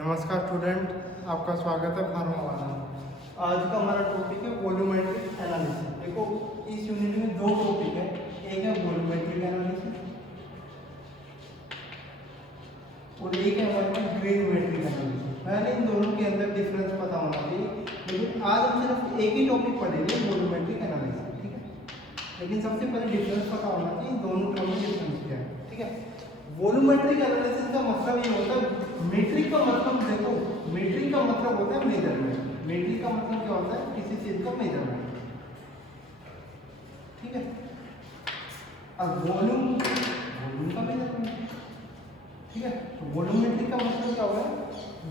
नमस्कार स्टूडेंट, आपका स्वागत है फार्मा वाला में। आज का हमारा टॉपिक है वॉल्यूमेट्रिक एनालिसिस। देखो इस यूनिट में दो टॉपिक है, एक है वॉल्यूमेट्रिक एनालिसिस और एक है हमारे पास ग्रेविमेट्रिक एनालिसिस। पहले इन दोनों के अंदर डिफरेंस पता होना चाहिए, लेकिन आज हम सिर्फ एक ही टॉपिक पढ़ेंगे वॉल्यूमेट्रिक एनालिसिस, ठीक है। लेकिन सबसे पहले डिफरेंस पता होना चाहिए दोनों टर्म में डिफरेंस क्या है, ठीक है। वॉल्यूमेट्रिक एनालिसिस का मतलब ये होता है, मीट्रिक का मतलब देखो, मीट्रिक का मतलब होता है मेजरमेंट। मीट्रिक का मतलब क्या होता है, किसी चीज का मेजरमेंट, ठीक है। अब वॉल्यूम का मेजरमेंट, ठीक है। तो वॉल्यूमेट्रिक का मतलब क्या होगा,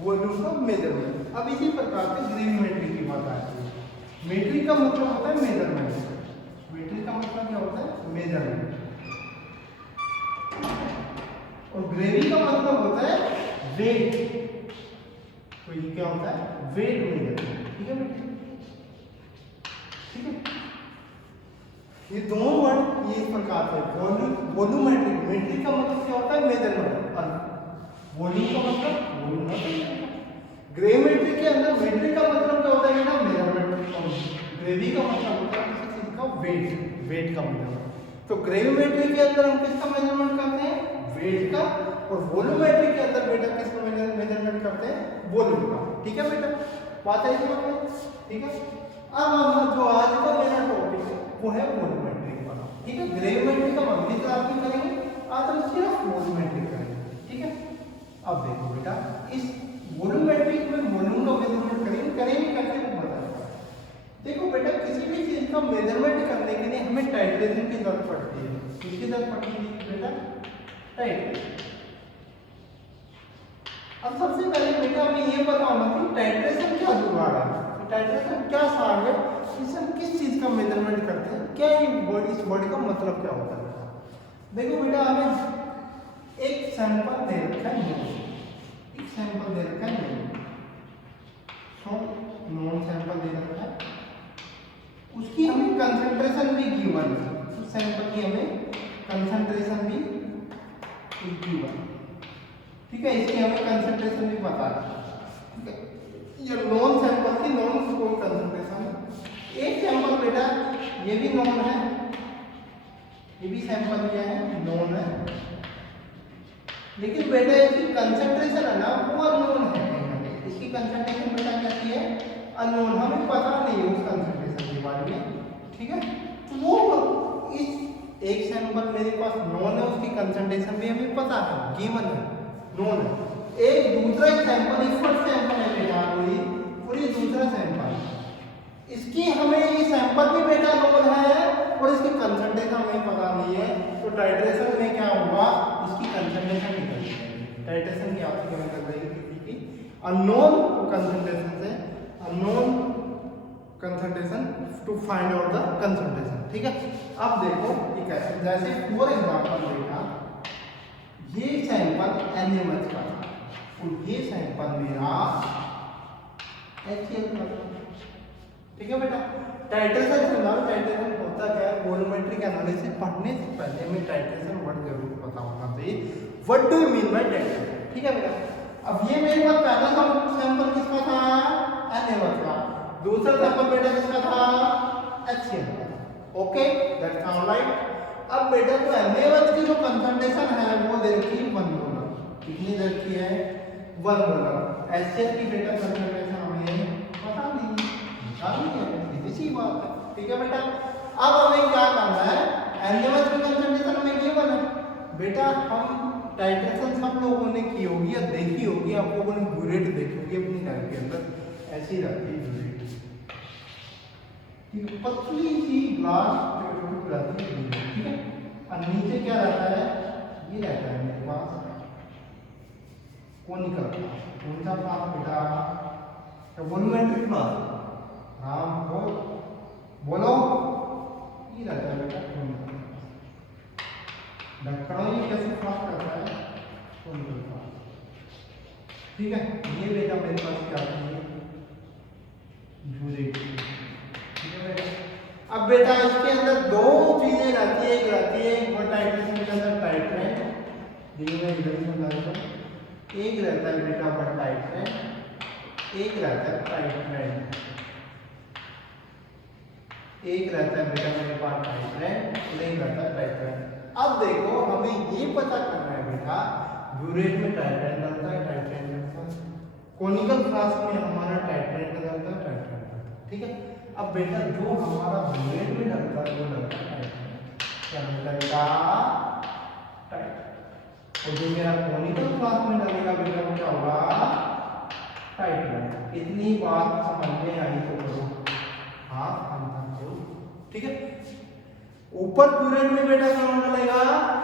वॉल्यूम का मेजरमेंट। अब इसी प्रकार से ग्रेविमेट्रिक की बात आती है। मीट्रिक का मतलब होता है मेजरमेंट, मीट्रिक का मतलब क्या होता है, मेजरमेंट। और ग्रेवी का मतलब होता है वेट। तो ये क्या होता है, वेट मेजरमेंट, ठीक है बेटे, ठीक है। ये दोनों वर्ड ये इस प्रकार से वॉल्यूमेट्रिक, मीट्रिक का मतलब क्या होता है, मेजरमेंट, और वॉल्यूम का मतलब वॉल्यूम का मेजरमेंट। ग्रेविमेट्रिक के अंदर मीट्रिक का मतलब क्या होता है बेटा, मेजरमेंट, और ग्रेवी का मतलब होता है किसी चीज का वेट, वेट का मेजरमेंट। तो ग्रेविमेट्रिक के अंदर हम किसका मेजरमेंट करते हैं, वेट का, और वॉल्यूमेट्रिक के अंदर बेटा किसका मेजरमेंट करते हैं, वॉल्यूम का, ठीक है बेटा। बात है समझ में, ठीक है। अब हम जो आज का मेरा टॉपिक है वो है वॉल्यूमेट्रिक वाला, ठीक है। ग्रेविमेट्रिक का अगली क्लास में करेंगे, आज हम सिर्फ वॉल्यूमेट्रिक करेंगे, ठीक है। अब देखो बेटा, इस वॉल्यूमेट्रिक में वॉल्यूम का मेजरमेंट करेंगे कैसे वो बताएगा। देखो बेटा, किसी भी चीज का मेजरमेंट करने के लिए हमें टाइट्रेशन की जरूरत पड़ती है। किसकी जरूरत पड़ती है बेटा, टाइट्रेशन। अब सबसे पहले बेटा हमें ये पता होना चाहिए टाइट्रेशन क्या जुगाड़ है, टाइट्रेशन क्या सार है, इससे हम किस चीज का मेजरमेंट करते हैं, क्या ये वर्ड, इस वर्ड का मतलब क्या होता है। देखो बेटा, हमें एक सैंपल दे रखा है, एक सैंपल दे रखा है, नॉन सैंपल दे रखा है, उसकी हमें कंसंट्रेशन भी गिवन है, उस सैंपल की हमें कंसंट्रेशन भी गिवन, ठीक है। इसकी हमें कंसंट्रेशन भी पता है, ठीक है। ये नॉन सैंपल की नॉन कोई कंसंट्रेशन है। एक सैंपल बेटा ये भी नॉन है, ये भी सैंपल क्या है, नॉन है, लेकिन बेटा इसकी कंसंट्रेशन है ना वो अननोन है। इसकी कंसंट्रेशन बेटा क्या है, अननोन, हमें पता नहीं है उस कंसंट्रेशन के बारे में, ठीक है। तो वो इस एक सैंपल मेरे पास नॉन है, उसकी कंसंट्रेशन भी हमें पता है, गिवन है, नॉन है। एक दूसरा सैंपल, एक फर्स्ट सैंपल है बेटा कोई, और ये दूसरा सैंपल, इसकी हमें ये सैंपल भी बेटा नॉन है और इसकी कंसंट्रेशन हमें पता नहीं है। तो टाइट्रेशन में क्या होगा, इसकी कंसंट्रेशन निकल जाएगी। टाइट्रेशन की आपकी क्या निकल जाएगी, किसी की अननोन कंसंट्रेशन से unknown concentration to find out the concentration, ठीक है। अब देखो ये कैसे, जैसे फॉर एग्जांपल बेटा ये सैंपल NaOH का था और ये सैंपल मेरा HCl का था, ठीक है बेटा। टाइट्रेशन सुना, टाइट्रेशन होता क्या है, वॉल्यूमेट्रिक एनालिसिस पढ़ने से पहले हमें टाइट्रेशन वर्ड जरूर पता होना चाहिए। What do you mean by titration, ठीक है बेटा। अब ये मेरे पास पहला सैंपल किसका था, NaOH का, दूसरा सैंपल बेटा किसका था, HCl का, ओके, दैट्स ऑल राइट। अब बेटा तो NaOH की जो कंसंट्रेशन है वो दे रखी है 1 मोलर, कितनी दे रखी है, 1 मोलर। HCl की बेटा कंसंट्रेशन हमें पता नहीं, निकालनी है, सीधी सी बात है, ठीक है बेटा। अब हमें क्या करना है, NaOH की कंसंट्रेशन हमें गिवन है बेटा। हम टाइट्रेशन सब लोगों ने की होगी या देखी होगी, आप लोगों ने ब्यूरेट देखी होगी अपनी लाइफ के अंदर, ऐसी रहती है ब्यूरेट, ठीक है, पतली सी ग्लास रहती है, ठीक है। और नीचे क्या रहता है, ये रहता है मेरे पास कोनिकल ग्लास। कौन सा ग्लास बेटा, वॉल्यूमेट्रिक ग्लास, हाँ बोलो, ये रहता है बेटा कोनिकल ग्लास। ढक्कन ये कैसे पास करता है, कोनिकल ग्लास, ठीक है। ये बेटा मेरे पास क्या है, ब्यूरेट, ठीक है बेटा। अब बेटा इसके अंदर दो चीजें रहती है, एक रहती है वो टाइट्रेशन के अंदर टाइट्रेंट, एक रहता है बेटा पर टाइट्रेंट, एक रहता है टाइट्रेंट, एक रहता है बेटा मेरे पास टाइट्रेंट, एक रहता है टाइट्रेंट। अब देखो हमें ये पता करना है बेटा ब्यूरेट में टाइट्रेंट डलता है, टाइट्रेंट डलता है, कोनिकल फ्लास्क में हमारा टाइट्रेंट डलता है, टाइट्रेंट डलता है, ठीक है। अब बेटा जो हमारा ब्यूरेट में डलता है वो डलता है टाइट्रेंट, क्या डलता है टाइट्रेंट, और जो मेरा कोनिकल फ्लास्क में डलेगा बेटा वो क्या होगा टाइट्रेंट। इतनी बात समझ में आई तो करो हाँ अंतर, ठीक है। ऊपर ब्यूरेट में बेटा कौन डलेगा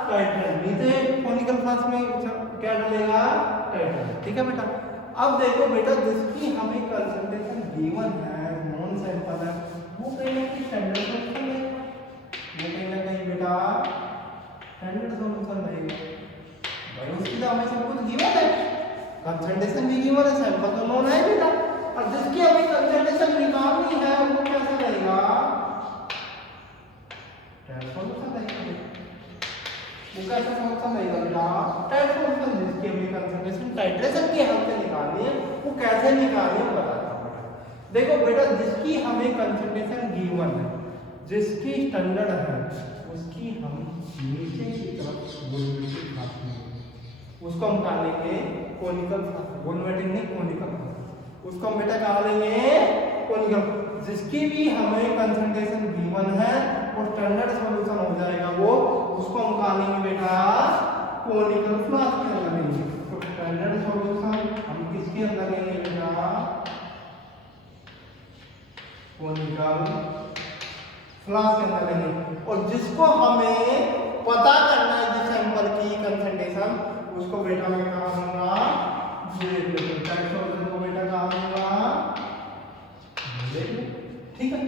टाइट्रेंट, नीचे कोनिकल फ्लास्क में क्या डलेगा टाइट्रेंट, ठीक है बेटा। अब देखो बेटा जिसकी हमें कंसंट्रेशन गिवन है, नॉन सैंपल है, वो कहीं ना कहीं स्टैंडर्ड सॉल्यूशन है, वो कहीं ना कहीं बेटा स्टैंडर्ड सॉल्यूशन रहेगा भाई, उसकी तो हमें सब कुछ गिवन है, कंसंट्रेशन भी गिवन है, सैंपल तो नॉन है बेटा, और जिसकी हमें कंसंट्रेशन निकालनी है वो कैसा रहेगा सॉल्यूशन रहेगा, वो कैसा सॉल्यूशन रहेगा बेटा टाइट सॉल्यूशन, जिसकी हमें कंसंट्रेशन टाइट्रेशन की हेल्प से निकालनी है, वो कैसे निकालनी है बताता हूं बेटा। देखो बेटा जिसकी हमें कंसंट्रेशन गिवन है, जिसकी स्टैंडर्ड है, उसकी हम नीचे की तरफ वोल्यूमेट्रिक नापते हैं, उसको हम कहा लेंगे कोनिकल फ्लास्क, वोल्यूमेट्रिक नहीं कोनिकल फ्लास्क, उसको हम बेटा कहा लेंगे कोनिकल। जिसकी भी हमें कंसंट्रेशन गिवन है वो स्टैंडर्ड सॉल्यूशन हो जाएगा, वो उसको हम कहा लेंगे बेटा कोनिकल फ्लास्क के अंदर लेंगे। तो स्टैंडर्ड सॉल्यूशन हम किसके अंदर लेंगे बेटा कोनिकल फ्लास्क के अंदर लेंगे, और जिसको हमें पता करना है जिस सैंपल की कंसंट्रेशन, उसको बेटा मैं कहा दूंगा टाइट सॉल्यूशन को बेटा कहा दूंगा, ठीक है।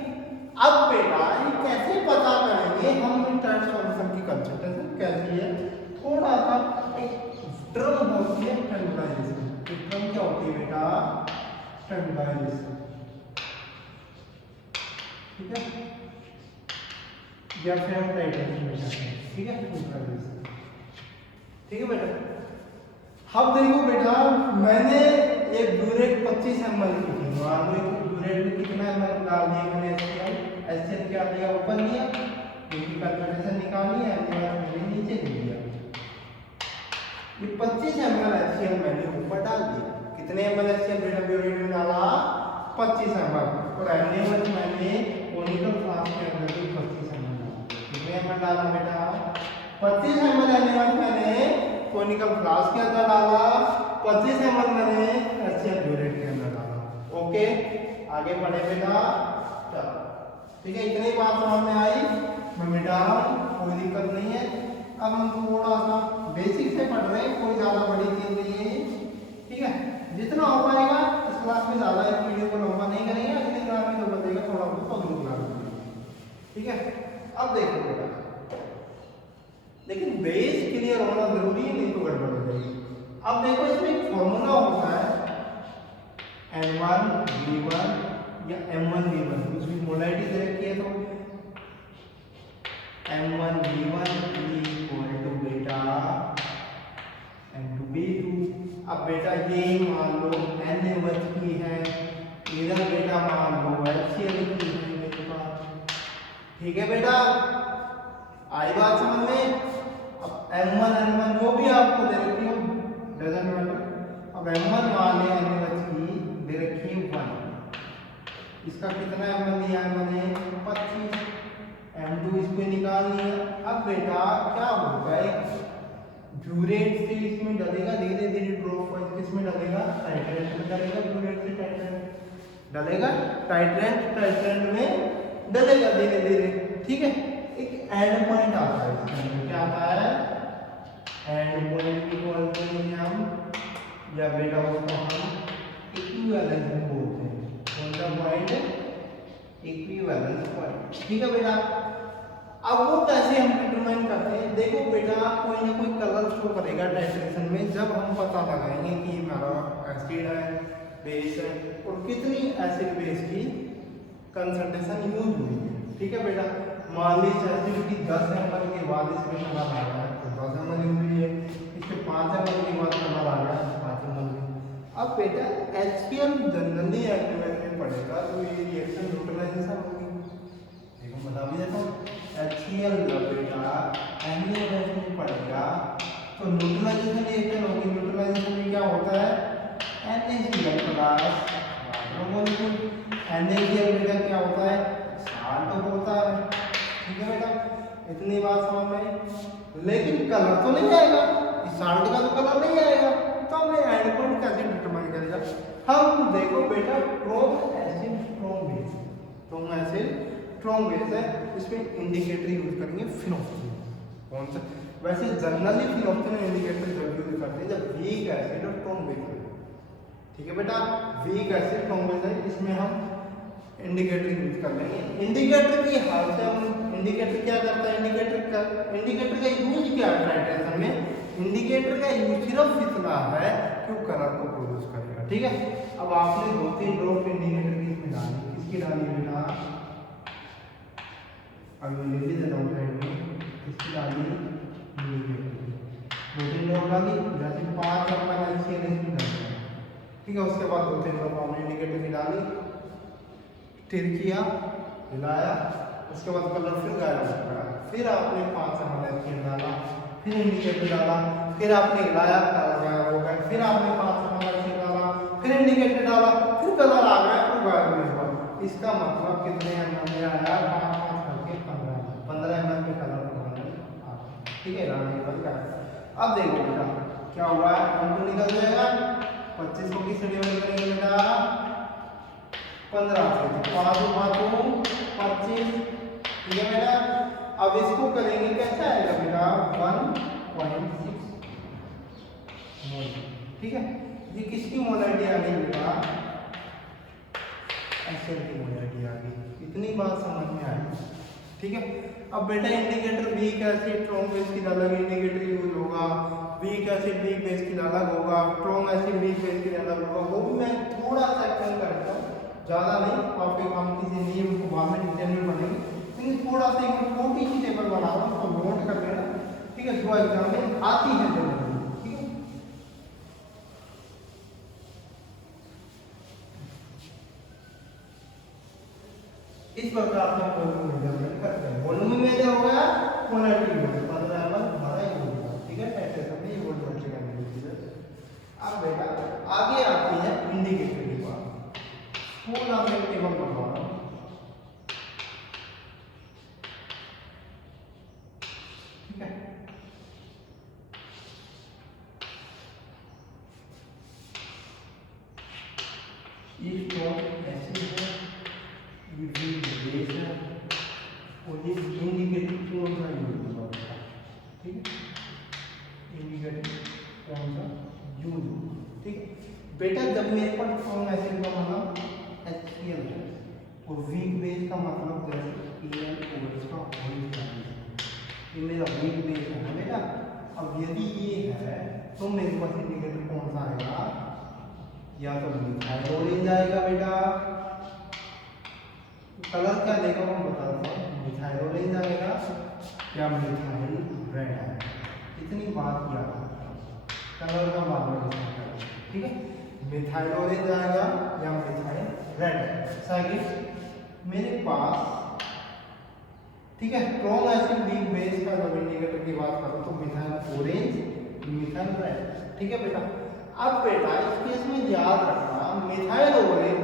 अब बेटा ये कैसे पता करेंगे हम टाइट सॉल्यूशन की कंसंट्रेशन कैसी है, थोड़ा सा एक ड्रम होती है स्टैंडर्डाइजेशन, ड्रम क्या होती है बेटा स्टैंडर्डाइजेशन, ठीक है, या फिर हम टाइट्रेशन में जाते हैं, ठीक है स्टैंडर्डाइजेशन, ठीक है बेटा। अब देखो बेटा मैंने ये ब्यूरेट 25 ml की थी, मान लो ब्यूरेट में कितना ml डाल दिया मैंने, HCl क्या दिया ऊपर दिया, क्योंकि कंसंट्रेशन निकालनी है, मैंने नीचे दे दिया, ये 25 ml HCl मैंने ऊपर डाल दिया। कितने ml HCl बेटा ब्यूरेट में डाला 25 ml, और NaOH मैंने कोनिकल फ्लास्क के अंदर भी 25 ml डाला। कितने ml डाला बेटा 25 ml NaOH मैंने कोनिकल फ्लास्क के अंदर डाला, 25 ml मैंने HCl ब्यूरेट के अंदर डाला। ओके आगे बढ़े बेटा, चलो ठीक है, इतनी बात समझ में आई, मैं मिटा रहा हूँ, कोई दिक्कत नहीं है। अब हम थोड़ा सा बेसिक से पढ़ रहे हैं, कोई ज्यादा बड़ी चीज नहीं है, ठीक है। जितना हो पाएगा इस क्लास में, ज्यादा इस वीडियो को लंबा नहीं करेंगे, अगली क्लास में जो बचेगा थोड़ा बहुत अगली क्लास में, ठीक है। अब देखो बेटा, लेकिन बेस क्लियर होना जरूरी है, नहीं तो गड़बड़ हो जाएगी। अब देखो इसमें एक फॉर्मूला होता है M1V1 या M1V1, उसकी मोलारिटी दे रखी है, तो M1V1 इक्वल टू बेटा M2V2। अब बेटा ये मान लो NaOH की है, इधर बेटा मान लो HCl की है मेरे पास, ठीक है बेटा, आई बात समझ में। अब M1 N1 जो भी आपको दे रखी हो डजंट मैटर, अब M1 मान ले NaOH की दे रखी है 1, इसका कितना ml दिया है मैंने 25, M2 इसको निकालनी है। अब बेटा क्या होगा, ब्यूरेट से इसमें डलेगा धीरे धीरे ड्रॉप वाइज, किसमें डलेगा टाइट्रेंट में डलेगा, ब्यूरेट से टाइट्रेंट डलेगा, टाइट्रेंट में डलेगा धीरे धीरे, ठीक है। एक एंड पॉइंट आता है इसमें, क्या आता है एंड पॉइंट की बोलते हैं हम, या बेटा उसको हम इक्विवेलेंस बोलते हैं, कौन सा पॉइंट इक्विवेलेंस पॉइंट, ठीक है बेटा। अब वो कैसे हम डिटरमाइन करते हैं, देखो बेटा कोई ना कोई कलर शो करेगा टाइट्रेशन में, जब हम पता लगाएंगे कि हमारा एसिड है बेस है और कितनी एसिड बेस की कंसंट्रेशन यूज हुई है, ठीक है बेटा। मान लीजिए एसिड की 10 ml के बाद इसमें कलर आ रहा है तो 10 ml यूज हुई है, इसके 5 ml के बाद कलर आ गया अब बेटा HCl जनरली एक्टिवेट में पड़ेगा तो ये रिएक्शन न्यूट्रलाइजेशन होगी। देखो बता भी देता हूँ, HCl बेटा NaOH में पड़ेगा तो न्यूट्रलाइजेशन रिएक्शन होगी। न्यूट्रलाइजेशन में क्या होता है, NaCl plus water molecule. NaCl बेटा क्या होता है, साल्ट होता है। ठीक है बेटा, इतनी बात समझ में आई। लेकिन कलर तो नहीं आएगा, इस साल्ट का तो कलर नहीं आएगा, तो हमने एंड पॉइंट कैसे डिटरमाइन करेगा। हम देखो बेटा strong acid strong base, strong acid strong base है, इसमें इंडिकेटर यूज करेंगे फिनोल्फथालीन। कौन सा, वैसे जनरली फिनोल्फथालीन इंडिकेटर जब यूज करते हैं जब वीक एसिड और स्ट्रॉन्ग बेस है। ठीक है बेटा, वीक एसिड स्ट्रॉन्ग बेस है, इसमें हम इंडिकेटर यूज कर लेंगे। इंडिकेटर की हाल से हम इंडिकेटर क्या करता है, इंडिकेटर का यूज क्या है टाइट्रेशन में, इंडिकेटर का यूज सिर्फ इतना है कि वो कलर को प्रोड्यूस करेगा। ठीक है, अब आपने 2-3 ड्रॉप इंडिकेटर की इसमें डाली, किसकी डाली बेटा, अब ये ले लीजिए डाउन साइड में, किसकी डाली, इंडिकेटर की 2-3 ड्रॉप डाली, जैसे 5 अपना HCl इसमें डाला। ठीक है, उसके बाद 2-3 ड्रॉप हमने इंडिकेटर की डाली, स्टिर किया, हिलाया, उसके बाद कलर फिर गायब हो गया। फिर आपने 5 HCl डाला, फिर इंडिकेटर डाला, फिर आपने हिलाया, कलर गायब हो गया। फिर आपने 5 HCl डाला, फिर इंडिकेटर डाला, फिर कलर आ गया, फिर गायब नहीं हुआ। इसका मतलब कितने ml में आया, 5-5 करके 15 ml में कलर आ। ठीक है, हिलाने के बाद अब देखो बेटा क्या हुआ है, हम तो निकल जाएगा 25 को किससे डिवाइड करेंगे बेटा, 15 से, 5-5 25। ठीक है बेटा, अब इसको करेंगे कैसे आएगा बेटा, 1.6 मोल। ठीक है, ये किसकी मोलैरिटी आ गई बेटा, HCl की मोलैरिटी आ गई। इतनी बात समझ में आई। ठीक है, अब बेटा indicator weak acid strong base की अलग इंडिकेटर यूज होगा, वीक एसिड वीक बेस की अलग होगा, स्ट्रॉन्ग एसिड वीक बेस की अलग होगा। वो भी मैं थोड़ा सा एक्सप्लेन करता हूँ, ज़्यादा नहीं, आपके काम की नहीं है, उनको बाद में डिटेल में बनेंगे, लेकिन थोड़ा सा एक छोटी सी टेबल बना रहा हूँ, उसको नोट कर लेना। ठीक है, जो एग्जाम में आती है जनरली। ठीक है, इस प्रकार से वॉल्यूम मेजरमेंट करते हैं। वॉल्यूम मेजर हो गया, मोलैरिटी हो गया, 15 ml हमारा ये हो गया। ठीक है, टाइट्रेशन में ये वॉल्यूमेट्रिक एनालिसिस। अब बेटा आगे आती है इंडिकेटर की बात, थोड़ा सा टेबल बनवा रहा हूँ। ठीक है, ये स्ट्रॉन्ग एसिड है, ये वीक बेस है, और ये इंडिकेटर कौन सा यूज होगा। ठीक है, इंडिकेटर कौन सा यूज होगा। ठीक है बेटा, जब मेरे पास स्ट्रॉन्ग एसिड का मतलब HCl है और वीक बेस का मतलब जैसे AlOH का होल है, ये मेरा वीक बेस है ना बेटा। अब यदि ये है तो मेरे पास इंडिकेटर कौन सा आएगा, या तो मिथाइल ऑरेंज आएगा बेटा, कलर क्या देगा मैं बताता हूँ, मिथाइल ऑरेंज आएगा या मिथाइल रेड आएगा। इतनी बात याद रखना, कलर का बाद में। ठीक है, मिथाइल ऑरेंज आएगा या मिथाइल रेड। सेकंड मेरे पास, ठीक है, स्ट्रॉन्ग एसिड वीक बेस का जब इंडिकेटर की बात करूँ तो मिथाइल ऑरेंज, मिथाइल रेड। ठीक है बेटा, अब बेटा इस केस में याद रखना, मिथाइल ऑरेंज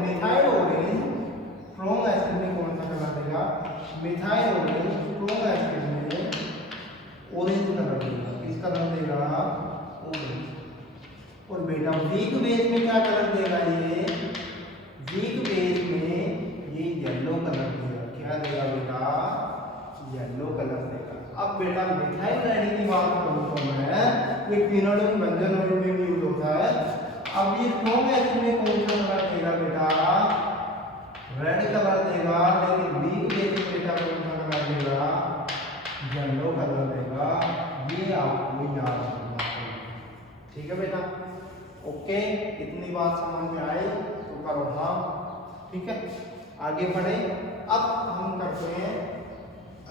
स्ट्रॉन्ग एसिड में कौन सा कलर देगा, मिथाइल ऑरेंज स्ट्रॉन्ग एसिड में ऑरेंज कलर देगा। किस कलर देगा, ऑरेंज। और बेटा वीक बेस में क्या कलर देगा, ये वीक बेस में ये येलो कलर देगा। क्या देगा बेटा, येलो कलर देगा। अब बेटा मिथाइल रेड की बात करूँ तो मैं, ये फिनोलिक बंजन ऑयल में भी यूज होता है। अब ये स्ट्रॉन्ग एसिड में कौन सा कलर देगा बेटा, रेड कलर देगा, लेकिन वीक बेस में बेटा कौन सा कलर देगा, येलो कलर देगा। ये आपको याद रखना है। ठीक है बेटा, ओके, इतनी बात समझ में आई तो करो हाँ। ठीक है, आगे बढ़े। अब हम करते हैं,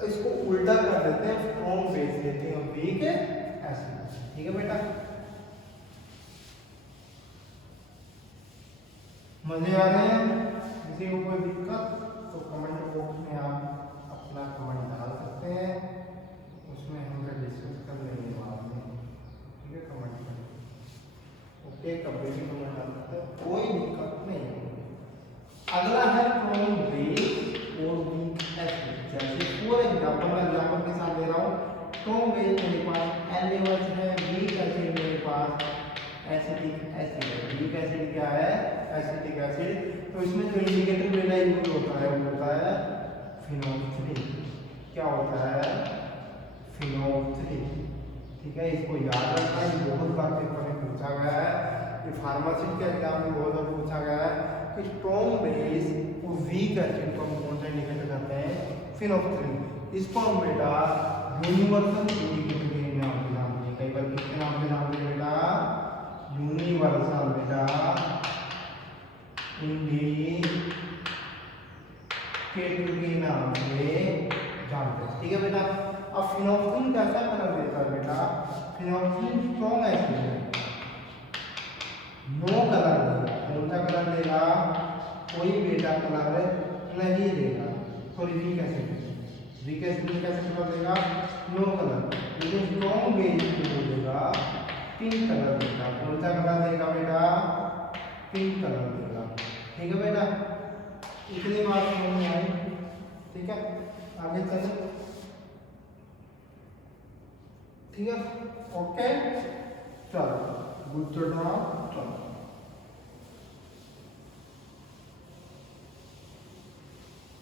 इसको उल्टा कर देते हैं, स्ट्रॉन्ग बेस लेते हैं वीक एसिड। ठीक है बेटा, मजे आ रहे हैं? किसी को कोई दिक्कत तो कमेंट बॉक्स में आप अपना कमेंट डाल सकते हैं, उसमें हम डिस्कस कर लेंगे बाद में। ठीक है, कमेंट करें। ओके, कभी भी कमेंट डाल सकते हैं, कोई दिक्कत नहीं है। अगला है फ्रॉम बेस और वीक एसिड। जैसे फॉर एग्जांपल मैं एग्जांपल के साथ दे रहा हूँ, फ्रॉम बेस मेरे पास एल्डिहाइड है, वीक एसिड मेरे पास एसिटिक एसिड है। वीक एसिड क्या है? Acetic acid. तो इसमें जो इंडिकेटर डेटा यूज होता है वो होता है फिनोल 3। क्या होता है? फिनोल 3। ठीक है, इसको याद रखना है, बहुत बार पेपर में पूछा गया है, ये फार्मेसी के एग्जाम में बहुत बार पूछा गया है कि स्ट्रॉन्ग बेस और वीक एसिड को हम कौन सा इंडिकेटर करते हैं? फिनोल 3। इसको हम बेटा यूनिवर्सल इंडिकेटर के नाम से जानते हैं। कई बार किसके नाम से जानते हैं बेटा? यूनिवर्सल बेटा इंडिकेटर के नाम से जानते हैं। ठीक है बेटा। अब फिनोल कैसा कलर देता है बेटा? फिनोल स्ट्रॉन्ग एसिड है, नो कलर देगा। कौन सा कलर देगा? कोई बेटा कलर नहीं देगा। सॉरी, वीक एसिड कैसे कलर देगा? No colour. लेकिन स्ट्रॉन्ग बेस को देगा पिंक कलर देगा। कौन सा कलर देगा बेटा? पिंक कलर देगा। ठीक है बेटा, इतनी बात समझ में आई? ठीक है, आगे चलो। ठीक है, ओके, चलो गुड चलो।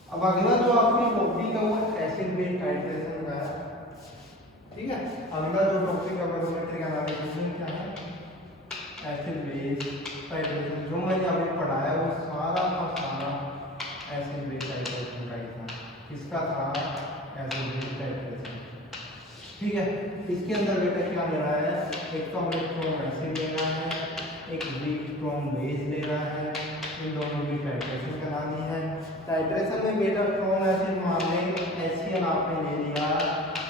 अब अगला जो आपकी टॉपिक है वो एसिड बेस टाइट्रेशन का है। ठीक है, अगला जो टॉपिक है बैरोमेट्रिक एनालिसिस क्या है? Acid base titration. जो मैंने अभी पढ़ाया वो सारा का सारा एसिड बेस टाइट्रेशन का ही था। किसका था? Acid base titration. ठीक है, इसके अंदर बेटा क्या ले रहा है? एक तो हमें स्ट्रॉन्ग एसिड लेना है, एक वीक स्ट्रॉन्ग बेस ले रहा है, इन दोनों की टाइट्रेशन करानी है। टाइट्रेशन में बेटा स्ट्रॉन्ग एसिड मान लें HCl आपने ले लिया,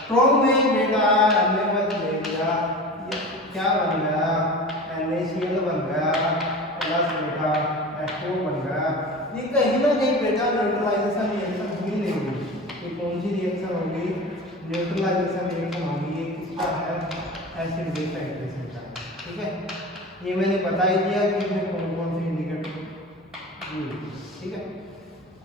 स्ट्रॉन्ग में बेटा NaOH ले लिया, ये क्या बन गया? NaCl बन गया, प्लस बेटा H2O बन गया। ये कहीं ना कहीं बेटा न्यूट्रलाइजेशन रिएक्शन हुई नहीं हुई। ये कौन सी रिएक्शन होगी? न्यूट्रलाइजेशन रिएक्शन होगी। ये किसका है? एसिड बेस टाइट्रेशन का। ठीक है, ये मैंने बता ही दिया कि इसमें कौन कौन से इंडिकेटर। ठीक है,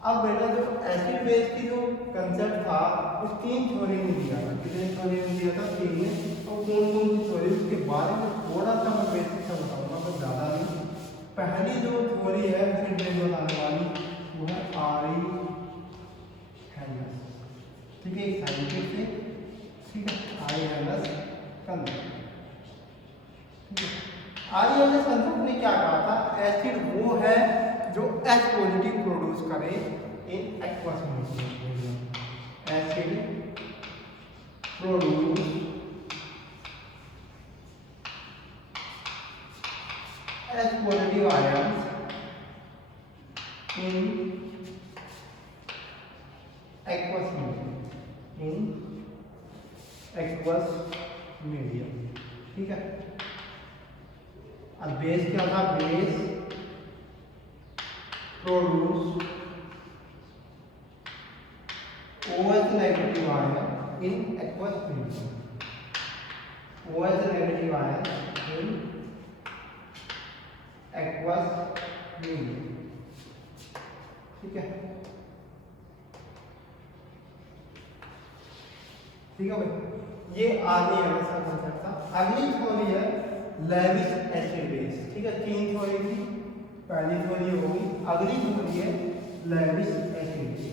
अब बेटा जो एसिड बेस की जो कंसेप्ट था उस 3 थ्योरी में दिया था। कितने थ्योरी में दिया था? 3 में। तो कौन कौन सी थ्योरी, उसके बारे में थोड़ा सा मैं बेसिक सा बताऊंगा, बस ज़्यादा नहीं। पहली जो थ्योरी है एसिड बेस बताने वाली वो है आरी हेल्मस। ठीक है, साइंटिस्ट है। ठीक है, आरी हेल्मस कंसेप्ट। आरी हेल्मस कंसेप्ट ने क्या कहा था? एसिड वो है जो H पॉजिटिव प्रोड्यूस करे in aqueous medium. Acid produce H positive ions in aqueous medium. ठीक है, अब बेस क्या था? Base produce OH negative ion in aqueous medium. OH negative ion in aqueous medium. ठीक है, ठीक है भाई, ये आगे ऐसा कंसेप्ट था। अगली थ्योरी है लेविस एसिड बेस। ठीक है, 3 थ्योरी थी, पहली थ्योरी होगी, अगली थ्योरी है लेविस एसिड बेस।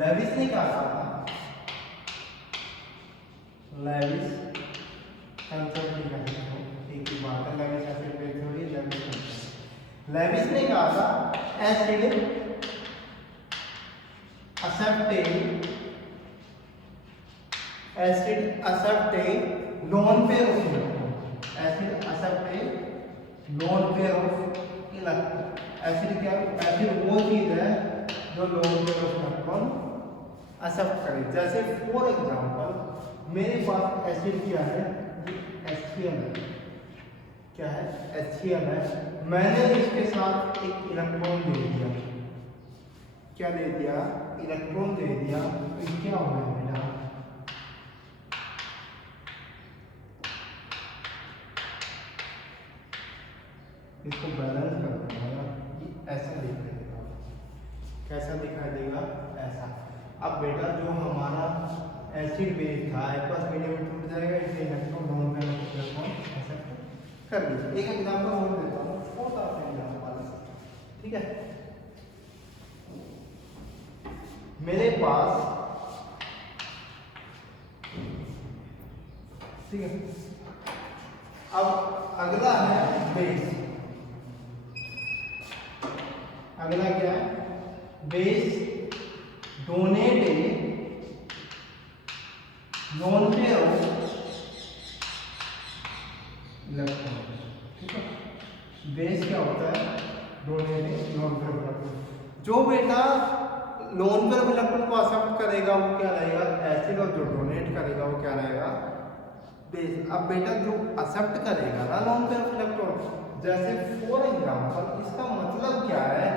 लेविस ने क्या कहा था? लेविस कंसेप्ट नहीं कहते हो, एक ही बात है। Lewis acid base theory, Lewis concept. Lewis ने कहा था acid accept lone pair of electron. Acid accept a lone pair of electron. Acid क्या? Acid वो चीज है जो lone pair of electron accept करे। जैसे फॉर एग्जांपल मेरे पास एसिड क्या है? HCl है। क्या है, HCl है। मैंने इसके साथ एक इलेक्ट्रॉन दे दिया, क्या दे दिया, इलेक्ट्रॉन दे दिया, तो ये क्या हो गया बेटा, इसको बैलेंस कर दूंगा, ऐसा दिखाई देगा। कैसा दिखाई देगा, ऐसा। अब बेटा जो हमारा एसिड बेस था एक्वस मीडियम में टूट जाएगा, इसलिए इलेक्ट्रॉन दोनों पे इलेक्ट्रॉन ऐसा कर लीजिए। एक एग्जांपल और देता हूँ, छोटा सा एग्जांपल, ठीक है। मेरे पास, ठीक है, अब अगला है बेस। अगला क्या है, base donate a non pair of electron, ठीक है। बेस क्या होता है, donate a non pair electron. जो बेटा नॉन पेयर इलेक्ट्रॉन को एक्सेप्ट करेगा वो क्या रहेगा, एसिड, और जो डोनेट करेगा वो क्या रहेगा, बेस। अब बेटा जो एक्सेप्ट करेगा ना नॉन पेयर इलेक्ट्रॉन, जैसे फॉर एग्जांपल इसका मतलब क्या है,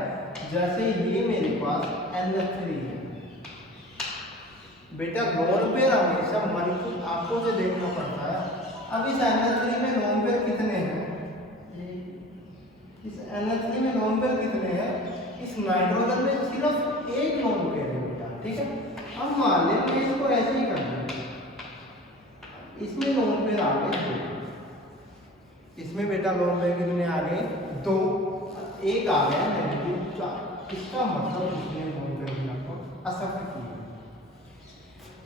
जैसे ये मेरे पास NH3 है बेटा, नॉन पेयर हमेशा मॉलिक्यूल आपको जो देखना पड़ता है। अब इस NH3 में नॉन पेयर कितने हैं, इस NH3 में नॉन पेयर कितने हैं, इस नाइट्रोजन में सिर्फ एक नॉन पेयर है बेटा, ठीक है। अब मान लें इसको ऐसे ही कर देंगे, इसमें नॉन पेयर आ गए 2, इसमें बेटा नॉन पेयर कितने आ गए 2, एक आ गया नेगेटिव 4। इसका मतलब इसने नॉन पेयर इलेक्ट्रॉन एक्सेप्ट किया,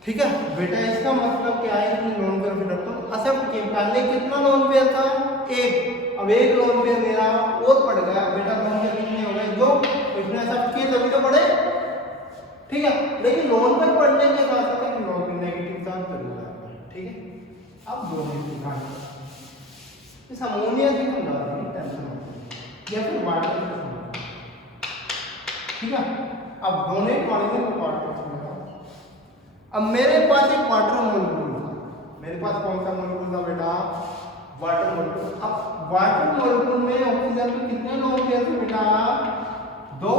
ठीक है बेटा। इसका मतलब क्या है, इसने नॉन पेयर इलेक्ट्रॉन एक्सेप्ट किया। पहले कितना नॉन पेयर था, 1, अब एक नॉन पेयर मेरा और बढ़ गया बेटा, नॉन पेयर कितने हो गए 2, इसने एक्सेप्ट किए तभी तो बढ़े, ठीक है। लेकिन नॉन पेयर बढ़ने के साथ साथ नॉन पेयर नेगेटिव चार्ज जरूर आएगा, ठीक है। अब दोनों दिखाएं, इस अमोनिया की हम डाल देंगे टेंशन या फिर वाटर, ठीक है। अब डोनेट वाले में वाटर, अब मेरे पास एक वाटर मॉलिक्यूल था, मेरे पास कौन सा मॉलिक्यूल था बेटा, वाटर मॉलिक्यूल। अब वाटर मॉलिक्यूल में ऑक्सीजन के कितने लोग थे बेटा, 2।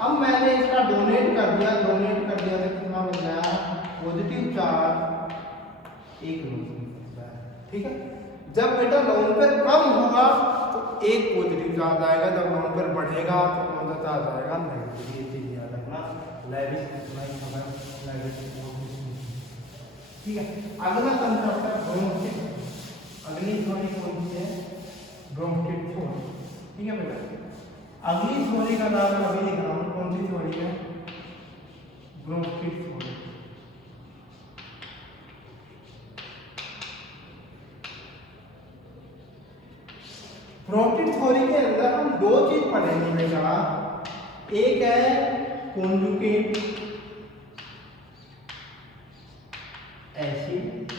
अब मैंने इसका डोनेट कर दिया, डोनेट कर दिया तो कितना बन गया, पॉजिटिव चार्ज 1 न्यूट्रॉन, ठीक है। जब बेटा नॉन पेयर कम होगा तो 1 पॉजिटिव चार्ज आएगा, जब नॉन पेयर बढ़ेगा तो कौन सा चार्ज आएगा, नेगेटिव। ये चीज याद रखना, लेविस ठीक है। अगला कंसेप्ट है ब्रोंकिट। अगली थ्योरी कौन सी है, ब्रोंकिट थ्योरी, ठीक है बेटा। अगली थ्योरी का नाम मैं अभी लिख रहा हूँ, कौन सी थ्योरी है, ब्रोंकिट थ्योरी। ब्रोंकिट थ्योरी के अंदर हम 2 चीज पढ़ेंगे बेटा, एक है कॉन्जुगेट एसिड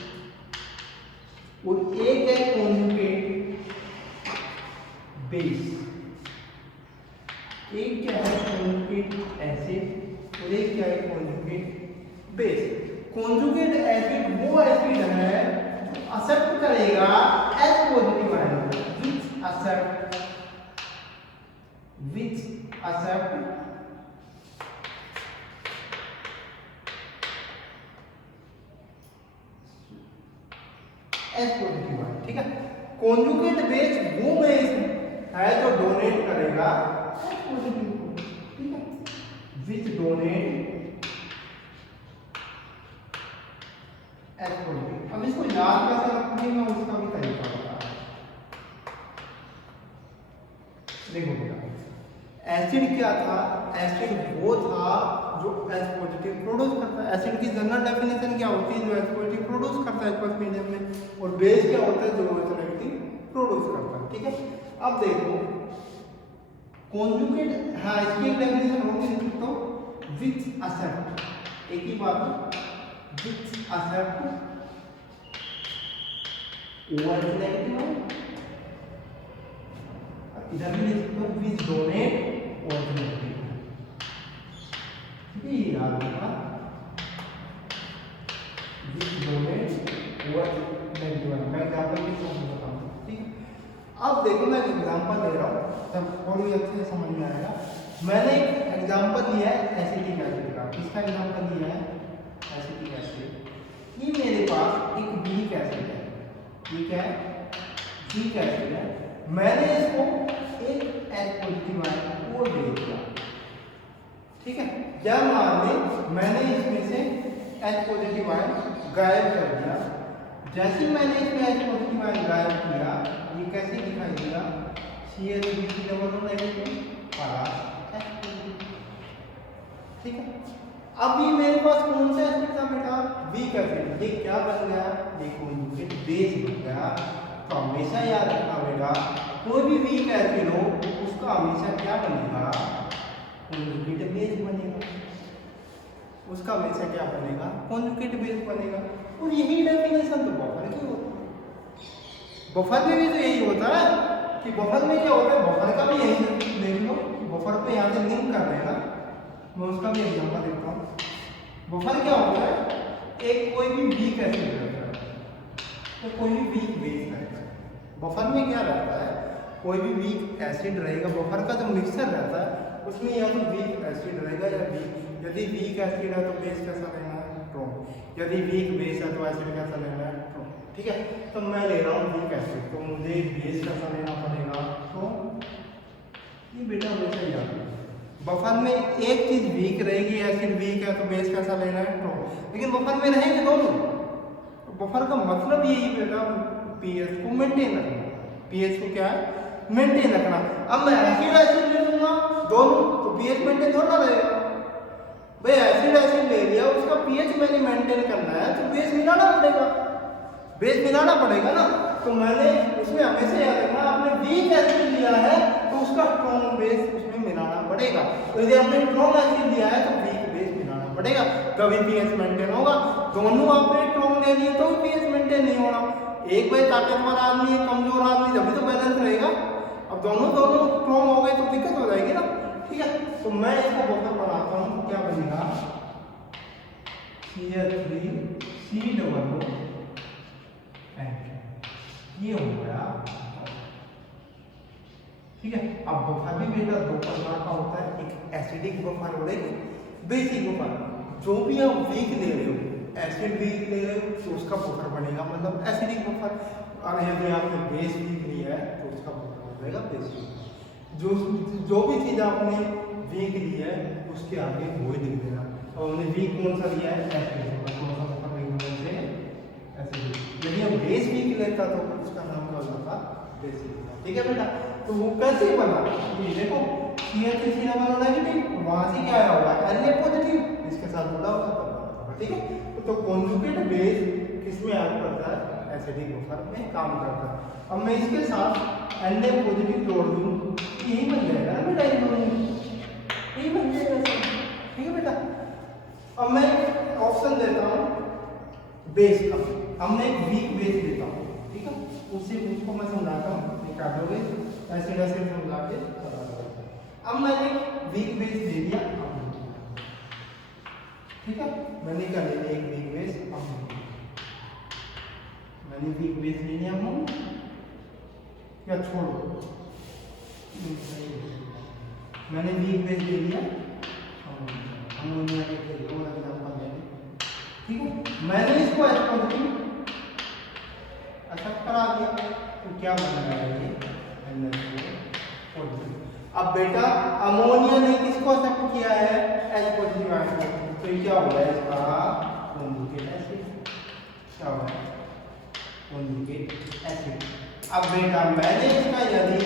और एक है कॉन्जुगेट बेस। एक क्या है कॉन्जुगेट एसिड और एक क्या है कॉन्जुगेट बेस। कॉन्जुगेट एसिड वो एसिड है जो एक्सेप्ट करेगा H positive ion, which accept H positive ion, ठीक है। कॉन्जुगेट बेस वो बेस है जो डोनेट करेगा H पॉजिटिव को, ठीक है, which donate H पॉजिटिव। अब इसको याद कैसे रखेंगे, मैं उसका भी तरीका बता रहा हूं। देखो बेटा, एसिड क्या था, एसिड वो था जो H पॉजिटिव प्रोड्यूस करता है। एसिड की जनरल डेफिनेशन क्या होती है, जो H पॉजिटिव प्रोड्यूस करता है एक्वस मीडियम में, और बेस क्या होता है, जो H नेगेटिव प्रोड्यूस करता है, ठीक है। अब देखो कॉन्जुगेट, हाँ इसकी डेफिनेशन होगी तो विच एक्सेप्ट, एक ही बात, विच एक्सेप्ट OH नेगेटिव, इधर भी लिख सकते हो विच डोनेट OH नेगेटिव, ये याद रखना, विच डोनेट OH नेगेटिव। मैं एग्जांपल के साथ बताऊंगा, ठीक है। अब देखो मैं एग्जांपल ले रहा हूँ, तब और भी अच्छे से समझ में आएगा। मैंने एक एग्जांपल लिया है एसिटिक एसिड का। किसका एग्जांपल लिया है? Acetic acid. ये मेरे पास एक वीक एसिड है, ठीक है, वीक एसिड है। मैंने इसको एक H पॉजिटिव आयन और दे दिया, ठीक है। या मान लें मैंने इसमें से H पॉजिटिव आयन गायब कर दिया। जैसे मैंने इसमें H पॉजिटिव आयन गायब किया, ये कैसे दिखाई देगा? CH3 डबल नेगेटिव और ठीक है। अब ये मेरे पास कौन सा एसिड था बेटा? Weak acid. ये क्या बन गया? ये कॉन्जुगेट बेस बन गया। तो हमेशा याद रखना बेटा, कोई भी वीक एसिड हो उसका हमेशा क्या बनेगा? कॉन्जुगेट बेस बनेगा। उसका हमेशा क्या बनेगा? कॉन्जुगेट बेस बनेगा। और यही डेफिनेशन तो बफर की होती है। बफर में भी तो यही होता है कि बफर में क्या होता है, बफर का भी यही देख लो। बफर पे यहाँ से लिंक कर रहे हैं ना, मैं उसका भी एग्जांपल देता हूँ। बफर क्या होता है? एक कोई भी वीक एसिड रहता है तो कोई भी वीक बेस रहता है। बफर में क्या रहता है? कोई भी वीक एसिड रहेगा। बफर का जो मिक्सचर रहता है उसमें या तो वीक एसिड रहेगा या वीक, यदि वीक एसिड है तो बेस कैसा लेना है? स्ट्रॉन्ग। यदि वीक बेस है तो एसिड कैसा लेना है? स्ट्रॉन्ग, ठीक है। तो मैं ले रहा हूँ वीक एसिड, तो मुझे बेस कैसा लेना पड़ेगा? तो ये बेटा हमेशा याद रखना, बफर में एक चीज वीक रहेगी, एसिड वीक है तो बेस कैसा लेना है? स्ट्रॉन्ग। लेकिन बफर में रहेंगे दोनों। तो बफर का मतलब यही बेटा पीएच को मेंटेन रखना। पीएच को क्या है? मेंटेन रखना। अब मैं एसिड एसिड ले लूंगा दोनों, तो पीएच मेंटेन थोड़ा रहेगा भाई। एसिड एसिड ले लिया, उसका पीएच मैंने मेंटेन करना है तो बेस मिलाना पड़ेगा। बेस मिलाना पड़ेगा ना। तो मैंने उसमें हमेशा याद रखना, आपने वीक एसिड लिया है तो उसका स्ट्रॉन्ग बेस उसमें मिलाना पड़ेगा। तो यदि आपने स्ट्रॉन्ग एसिड लिया है तो वीक बेस मिलाना पड़ेगा, तभी पीएच मेंटेन होगा। दोनों आपने स्ट्रॉन्ग ले लिए तो पीएच मेंटेन नहीं होना। एक भाई ताकतवर आदमी, एक कमजोर आदमी, जब तो बैलेंस रहेगा। अब दोनों स्ट्रॉन्ग हो गए तो दिक्कत हो जाएगी ना, ठीक है। तो मैं इसको बफर बनाता हूँ, क्या बनेगा? CH3 COO, ये हो गया, ठीक है। अब बफर भी बेटा दो प्रकार का होता है, एक एसिडिक बफर और एक बेसिक बफर। जो भी आप वीक ले रहे हो, एसिड वीक ले रहे हो तो उसका बफर बनेगा मतलब एसिडिक बफर। और यदि आपने बेस वीक लिया है तो उसका बफर हो जाएगा बेसिक। जो भी चीज आपने वीक ली है उसके आगे वो ही लिख देना। और हमने वीक कौन सा लिया है? एसिड। कौन सा बफर लिख देना? एसिड। यदि हम बेस वीक लेता तो उसका नाम क्या होता? बेसिक, ठीक है बेटा। तो वो कैसे बना? ये देखो CH3 डबल नेगेटिव, वहां से क्या आया होगा? Na पॉजिटिव, इसके साथ जुड़ा होगा तब बना, ठीक है। तो कॉन्जुगेट बेस किसमें ऐड करता है? एसिडिक बफर में काम करता है। अब मैं इसके साथ Na पॉजिटिव जोड़ दूं, यही बन जाएगा ना बेटा, यही बन जाएगा, ठीक है बेटा। अब मैं ऑप्शन देता हूँ बेस का। अब मैं एक वीक बेस देता हूँ, ठीक है। उसको मैं समझाता हूँ, क्या दोगे? एसिड एसिड समझा के। अब मैंने वीक बेस दे दिया, ठीक है। मैंने क्या ले लिया? एक वीक बेस। मैंने वीक बेस ले लिया हूँ, या छोड़ो, मैंने वीक बेस ले लिया अमोनिया के, ठीक है। मैंने इसको H पॉजिटिव एक्सेप्ट करा दिया तो क्या बन जाएगा? ये NH4। अब बेटा अमोनिया ने किसको एक्सेप्ट किया है? H पॉजिटिव आयन को। तो ये क्या हो गया? इसका कॉन्जुगेट एसिड। क्या हो गया? Conjugate acid. अब बेटा मैंने इसका यदि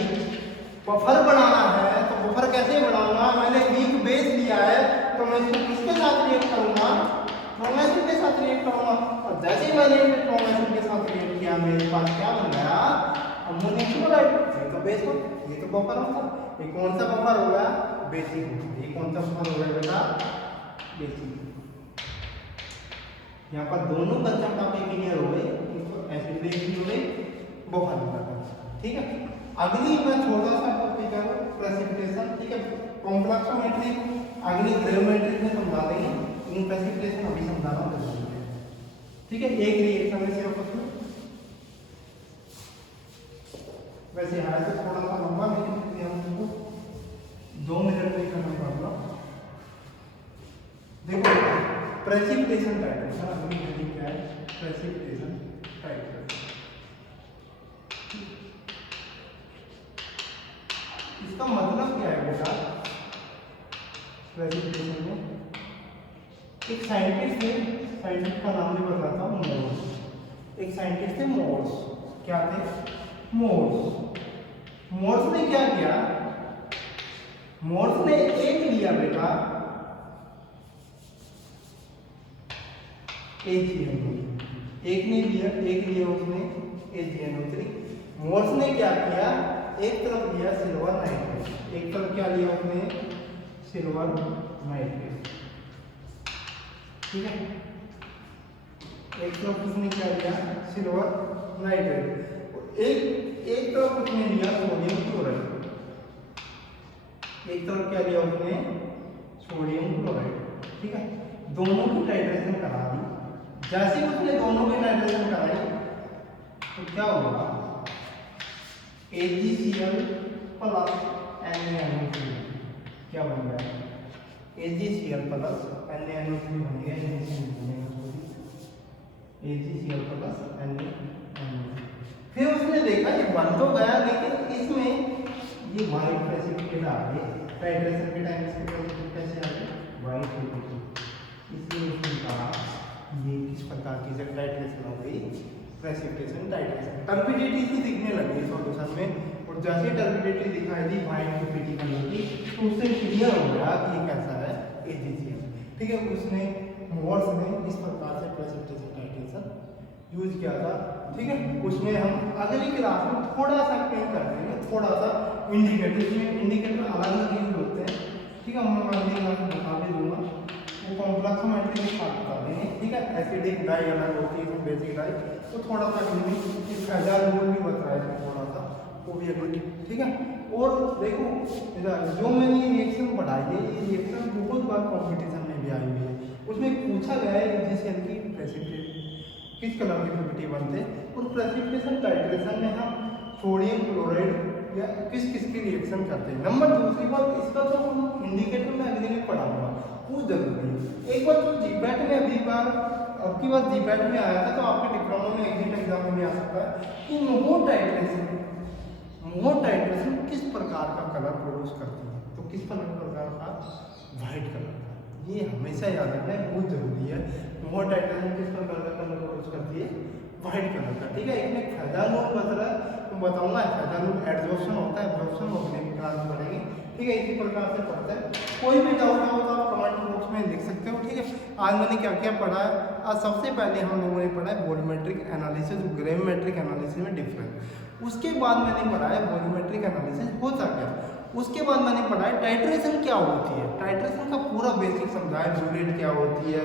बफर बनाना है तो बफर कैसे बनाऊंगा? मैंने वीक बेस लिया है तो मैं इसको किसके साथ रिएक्ट करूंगा? स्ट्रॉन्ग एसिड के साथ रिएक्ट करूंगा। और जैसे ही मैंने स्ट्रॉन्ग एसिड के साथ रिएक्ट किया, मेरे पास क्या बन गया? Ammonium chloride. ये तो बेस हो, ये तो बफर होता। ये कौन सा बफर हो गया? बेसिक। ये कौन सा बफर हो गया बेटा? बेसिक। यहाँ पर दोनों कंसेप्ट आपके क्लियर हो गए, एसिड बेस भी हो गए, बफर भी हो गया, ठीक है। अगली मैं छोटा सा टॉपिक है प्रेसिपिटेशन, ठीक है। कॉम्प्लेक्सोमेट्री अगली ग्रेविमेट्री में समझा देंगे, इन प्रेसिपिटेशन अभी समझा रहा हूँ, ठीक है। एक रिएक्शन में सिर्फ उसमें वैसे है तो थोड़ा सा लंबा, लेकिन फिर हम उसको 2 मिनट में खत्म कर लो। देखो प्रेसिपिटेशन टाइट्रेशन, अगली हेडिंग क्या है, प्रेसिपिटेशन टाइट्रेशन। इसका मतलब क्या है बेटा, प्रेसिपिटेशन में एक साइंटिस्ट ने, साइंटिस्ट का नाम भी बताता हूँ, मोर्स। एक साइंटिस्ट थे मोर्स, क्या थे, मोर्स। मोर्स ने क्या किया, मोर्स ने एक लिया बेटा, एक ने लिया, एक लिया उसने AgNO3। मोर्स ने क्या किया, एक तरफ लिया सिल्वर नाइट्रेट, एक तरफ क्या लिया उसने, सिल्वर नाइट्रेट, ठीक है। एक तरफ उसने क्या लिया, सिल्वर नाइट्रेट, एक तरफ उसने लिया सोडियम क्लोराइड, एक तरफ क्या लिया उसने, सोडियम क्लोराइड, ठीक है। दोनों की टाइट्रेशन करा दी। जैसे उसने दोनों की टाइट्रेशन कराई तो क्या होगा, AgCl प्लस NaNO3 क्या बन गया, AgCl प्लस NaNO3 बन गया, AgCl प्लस NaNO3। फिर उसने देखा ये बन तो गया, लेकिन इसमें ये वाइट प्रेसिपिटेट आ गए, टाइट्रेशन के टाइम इसके प्रेसिपिटेट कैसे आ गए, वाइट प्रेसिपिटेट। इसलिए उसने कहा ये किस प्रकार की जब टाइट्रेशन हो गई, प्रेसिपिटेशन टाइट्रेशन। टर्बिडिटी सी दिखने लगी सॉल्यूशन में, और जैसे टर्बिडिटी दिखाई दी वाइट प्रेसिपिटेट कलर की, तो उससे क्लियर हो गया कि ये कैसा है, AgCl, ठीक है। उसने मोर्स ने इस प्रकार से प्रेसिपिटेशन टाइट्रेशन यूज किया था, ठीक है। उसमें हम अगली क्लास में थोड़ा सा एक्सप्लेन कर देंगे, थोड़ा सा इंडिकेटर, इसमें इंडिकेटर अलग अलग यूज होते हैं, ठीक है। मैं अगली क्लास में बता भी दूंगा, वो कॉम्प्लेक्सोमेट्री के साथ बता देंगे, ठीक है। एसिडिक डाई अलग होती है, बेसिक डाई, तो थोड़ा सा हजार रूल भी बता रहे थे, थोड़ा सा वो भी अगली, ठीक है। और देखो जो मैंने रिएक्शन पढ़ाई है, ये रिएक्शन बहुत बार कॉम्पिटिशन में भी आई हुई है, उसमें पूछा गया है AgCl की प्रेसिपिटेट किस कलर के प्रोपर्टी बनते हैं, और प्रेसिपिटेशन टाइट्रेशन में हम सोडियम क्लोराइड या किस किस की रिएक्शन करते हैं। नंबर दूसरी बात, इसका तो हम इंडिकेटर में अगले में पढ़ाऊंगा, वो जरूरी है। एक बार जो जीपैट में अब की बार जीपैट में आया था, तो आपके डिप्लोमा में एग्जिट एग्जाम में आ सकता है कि मोर टाइट्रेशन किस प्रकार का कलर प्रोड्यूस करती है, तो किस प्रकार का, वाइट कलर का। ये हमेशा याद रखना है, बहुत जरूरी है। मोर टाइट्रेशन किस प्रकार का कलर प्रोड्यूस करती है, वाइट कलर का, ठीक है। इसमें फेजानोल बच रहा है, तो बताऊंगा फेजानोल एब्जॉर्प्शन होता है, एब्जॉर्प्शन होने की क्लास पढ़ेंगे, ठीक है। इसी प्रकार से पढ़ते हैं। कोई भी डाउट हो तो आप कमेंट बॉक्स में लिख सकते हो, ठीक है। आज मैंने क्या क्या पढ़ा है, आज सबसे पहले हम लोगों ने पढ़ा है वॉल्यूमेट्रिक एनालिसिस, ग्रेविमेट्रिक एनालिसिस में डिफरेंस। उसके बाद मैंने पढ़ा है वॉल्यूमेट्रिक एनालिसिस होता क्या, उसके बाद मैंने पढ़ा है टाइट्रेशन क्या होती है, टाइट्रेशन का पूरा बेसिक समझाया, ब्यूरेट क्या होती है,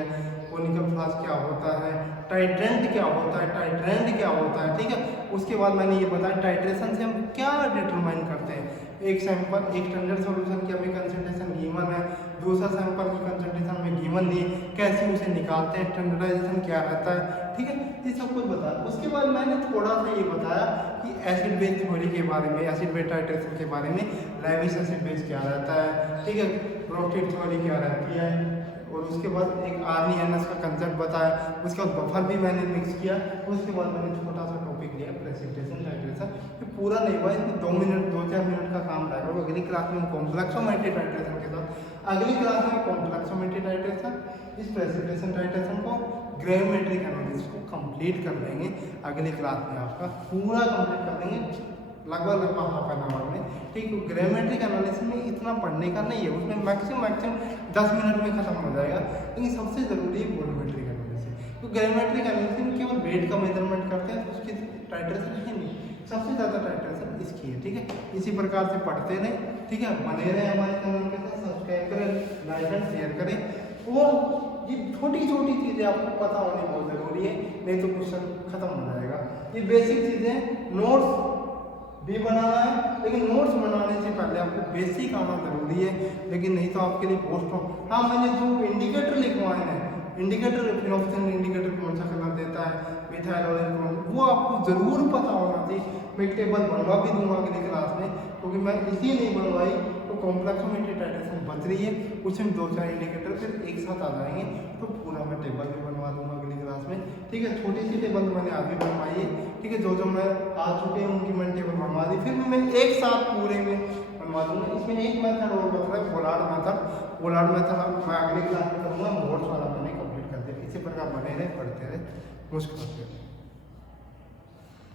कोनिकल फ्लास्क क्या होता है, टाइट्रेंट क्या होता है, टाइट्रेंड क्या होता है, ठीक है। उसके बाद मैंने ये बताया टाइट्रेशन से हम क्या डिटरमाइन करते हैं, एक सैंपल, एक स्टैंडर्ड सॉल्यूशन की हमें कंसंट्रेशन गिवन है, दूसरा सैंपल की कंसंट्रेशन में गिवन नहीं, कैसे उसे निकालते हैं, स्टैंडर्डाइजेशन क्या रहता है, ठीक है। ये सब कुछ बताया। उसके बाद मैंने थोड़ा सा ये बताया कि एसिड बेस थ्योरी के बारे में, एसिड बेस टाइट्रेशन के बारे में, लेविस एसिड बेस क्या रहता है, ठीक है, प्रोस्टेट थ्योरी क्या रहती है, और उसके बाद एक RNS का कंसेप्ट बताया। उसके बाद बफर भी मैंने मिक्स किया। उसके बाद मैंने छोटा सा टॉपिक लिया प्रेसिपिटेशन टाइट्रेशन, ये पूरा नहीं हुआ, इसमें 2-4 मिनट का काम रहेगा। अगली क्लास में हम कॉम्प्लेक्सोमेट्री टाइट्रेशन के साथ, अगली क्लास में कॉम्प्लेक्सोमेट्री टाइट्रेशन, इस प्रेसिपिटेशन टाइट्रेशन को, ग्रेविमेट्रिक एनालिसिस को कंप्लीट कर लेंगे। अगली क्लास में आपका पूरा कंप्लीट कर देंगे, लगभग हाफ एन आवर में, ठीक है। ग्रेविमेट्रिक एनालिसिस में इतना पढ़ने का नहीं है, उसमें मैक्सिमम 10 मिनट में खत्म हो जाएगा, लेकिन सबसे जरूरी है वॉल्यूमेट्रिक एनालिसिस। तो ग्रेविमेट्रिक एनालिसिस में केवल वेट का मेजरमेंट करते हैं, तो उसकी टाइट्रेशन है नहीं, सबसे ज़्यादा टाइट्रेशन इसकी है, ठीक है। इसी प्रकार से पढ़ते रहें, ठीक है। बने रहे हमारे चैनल के साथ, सब्सक्राइब करें, लाइक एंड शेयर करें, और ये छोटी छोटी चीज़ें आपको पता होनी बहुत ज़रूरी है, नहीं तो क्वेश्चन खत्म हो जाएगा। ये बेसिक चीज़ें, नोट्स भी बनाना है, लेकिन नोट्स बनाने से पहले आपको बेसिक आना जरूरी है, लेकिन नहीं तो आपके लिए पोस्ट हो। हाँ, मैंने जो इंडिकेटर लिखवाए हैं इंडिकेटर फिनोक्सिन इंडिकेटर कौन सा कलर देता है, मिथाइल वो आपको ज़रूर पता होना चाहिए। मैं एक टेबल बनवा भी दूंगा अगली क्लास में, क्योंकि मैं इसलिए नहीं बनवाई तो कॉम्प्लेक्सोमेट्री टाइटेशन बच रही है, उसमें 2-4 इंडिकेटर फिर एक साथ आ जाएंगे, तो पूरा मैं टेबल भी बनवा दूंगा अगली क्लास में। ठीक है, छोटी सी टेबल तो मैंने आगे बनवाई है। ठीक है, जो मैं आ चुके हैं उनकी मैंने टेबल बनवा दी, फिर भी मैं एक साथ पूरे में बनवा दूंगा। इसमें एक मेथड और बच रहा है, पोलार्ड मेथड। पोलार्ड मेथड मैं अगली क्लास में करूँगा, मोड्स वाला मैंने कंप्लीट कर दिया। इसी प्रकार बने रहे, पढ़ते रहे, मुस्कुराते रहे।